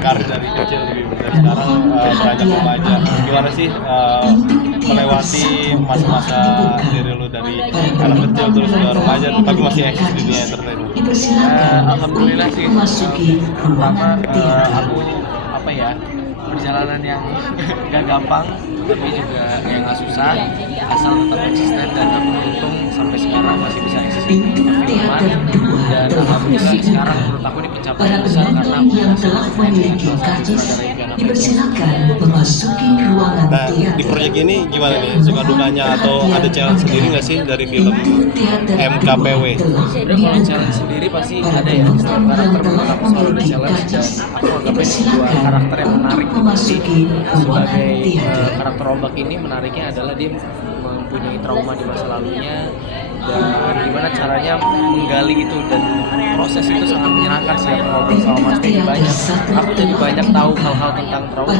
karir dari kecil gitu, dari sekarang beranjak remaja. Gimana sih melewati masa-masa diri lu dari anak kecil terus ke remaja tapi masih eksis di dunia entertainment? Alhamdulillah sih. Pertama aku apa ya, perjalanan yang gak gampang tapi juga yang gak susah, asal tetap konsisten dan aku beruntung sampai sekarang masih bisa eksis di perfilman. Dan alhamdulillah sekarang menurut aku ini pencapaian besar karena aku berhasil bermain dengan salah satu sutradara impian aku. Dipersilakan memasuki ruangan Nah, teater. di proyek ini gimana nih? Suka dukanya atau ada challenge sendiri nggak sih dari film MKPW? Sebenarnya kalau challenge sendiri pasti ada ya, setiap karakter menurut aku selalu ada challenge dan aku anggapnya ini sebuah karakter yang menarik. Jadi sebagai karakter Ombak ini menariknya adalah dia mempunyai trauma di masa lalunya dan gimana caranya menggali itu, dan proses itu sangat menyenangkan sih. Aku ngobrol sama Mas Teddy banyak, aku jadi banyak tahu hal-hal tentang trauma,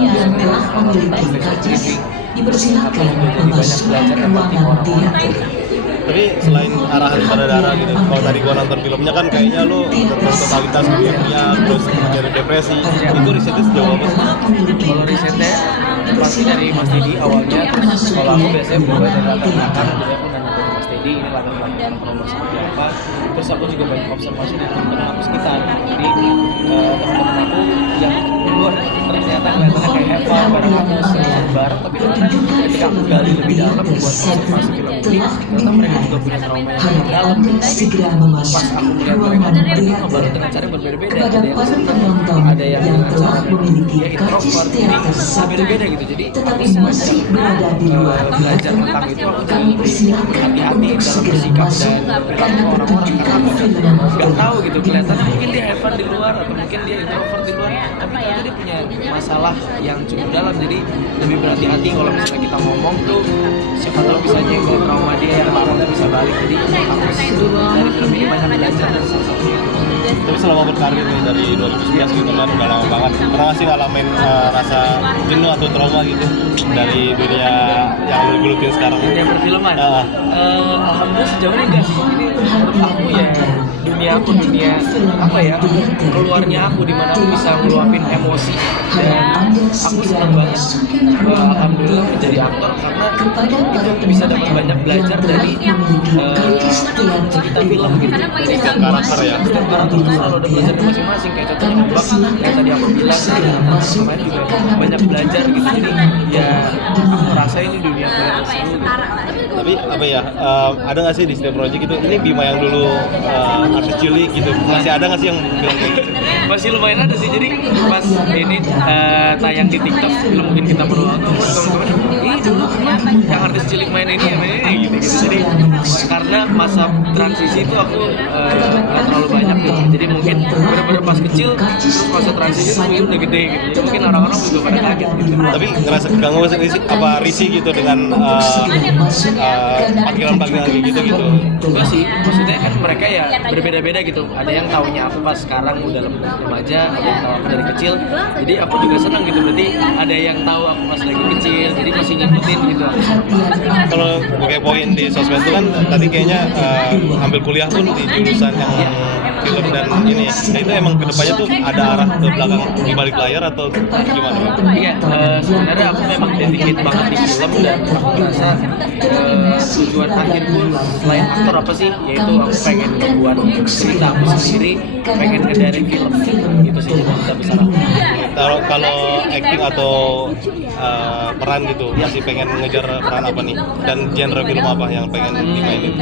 yang telah memiliki karcis dipersilakan memasuki ruangan teater. Tapi selain arahan sutradara gitu, kalau tadi gua nonton filmnya kan kayaknya lu totalitas dunia terus dari depresi, itu risetnya sejauh apa sih? Kalau risetnya pasti dari Mas Teddy awalnya, terus kalau aku biasanya mulai dari latar belakang, jadi aku nanya dari Mas Teddy ini latar belakang trauma seperti apa, terus aku juga banyak observasi dari teman-teman aku sekitar. Jadi teman-teman aku yang luar ternyata kelihatannya kayak Eva, bareng aku sering bareng, tapi ternyata ketika aku gali lebih dalam membuat observasi film ini, ternyata mereka juga punya trauma yang lebih dalam. Segera Pas memasuki aku melihat ruangan mereka teater. ngebalut dengan cara berbeda-beda, Kepada ada yang para senang, penonton ada yang yang dengan telah cara memiliki dia karcis introvert, teater jadi satu beda-beda gitu. Jadi tetapi aku masih berada di luar belajar teater, tentang itu, aku kami jadi persilakan hati-hati untuk dalam segera bersikap masuk dan karena perilaku orang-orang, karena aku film nggak tahu gitu, kelihatannya mungkin dia have fun di luar atau mungkin dia introvert di luar, tapi ternyata dia punya masalah yang cukup dalam. Jadi lebih berhati-hati kalau misalnya kita ngomong tuh, siapa tahu bisa nyenggol trauma dia yang lama tuh bisa balik. Jadi aku dari film ini banyak belajar dan salah satunya itu. Tapi selama berkarir nih dari 2011 gitu kan udah lama banget, pernah nggak sih ngalamin rasa jenuh atau trauma gitu dari dunia yang lu gelutin sekarang? Dunia perfilman. Ah. Alhamdulillah sejauh ini enggak sih. Ini menurut aku ya dunia apa ya, keluarnya aku di mana aku bisa ngeluapin emosi, dan aku senang banget alhamdulillah menjadi aktor karena itu bisa dapat banyak belajar dari cerita film gitu. Jadi Setiap karakter ya. setiap karakter itu selalu ada belajar masing-masing, kayak contohnya Ombak yang tadi aku bilang, kemarin juga banyak belajar gitu. Jadi ya aku merasa ini dunia yang seru gitu. Tapi apa ya, ada nggak sih di setiap project itu, ini Bima yang dulu artis cilik gitu, masih ada nggak sih yang bilang kayak gitu? Masih lumayan ada sih. Jadi pas ini tayang di TikTok film Mungkin Kita Perlu Waktu, teman-teman ini dulu yang artis cilik main ini ya gitu. Jadi karena masa transisi itu aku nggak terlalu banyak gitu. Jadi mungkin bener-bener pas kecil, terus masa transisi itu udah gede gitu. Jadi mungkin orang-orang juga pada kaget gitu. Tapi ngerasa keganggu nggak sih, apa risih gitu dengan panggilan-panggilan kayak gitu gitu? Enggak sih, maksudnya kan mereka ya berbeda-beda gitu. Ada yang taunya aku pas sekarang udah remaja, ada yang tahu aku dari kecil. Jadi aku juga senang gitu, berarti ada yang tahu aku pas lagi kecil, jadi masih ngikutin gitu. Kalau gue kepoin di sosmed itu kan tadi kayaknya ambil kuliah pun di jurusan yang film dan ini, nah itu emang kedepannya tuh ada arah ke belakang di balik layar atau gimana? Iya, sebenarnya aku memang dedicate banget di film, dan aku merasa tujuan akhirku selain aktor apa sih, yaitu aku pengen membuat cerita aku sendiri, pengen ngedirect film, itu sih cita besar aku. Kalau acting atau peran gitu, masih pengen ngejar peran apa nih? Dan genre film apa yang pengen dimainin?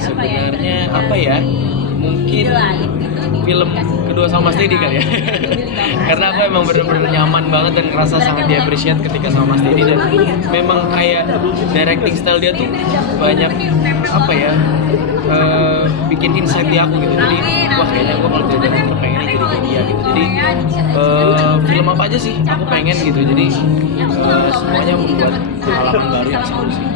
Sebenarnya apa ya, mungkin film kedua sama Mas Teddy kali ya. Karena aku emang bener-bener nyaman banget dan ngerasa sangat di-appreciate ketika sama Mas Teddy, dan memang kayak directing style dia tuh banyak apa ya, bikin insight di aku gitu. Jadi wah, kayaknya gue kalau jadi director pengen jadi kayak dia gitu. Jadi film apa aja sih aku pengen gitu. Jadi semuanya membuat pengalaman baru yang seru sih.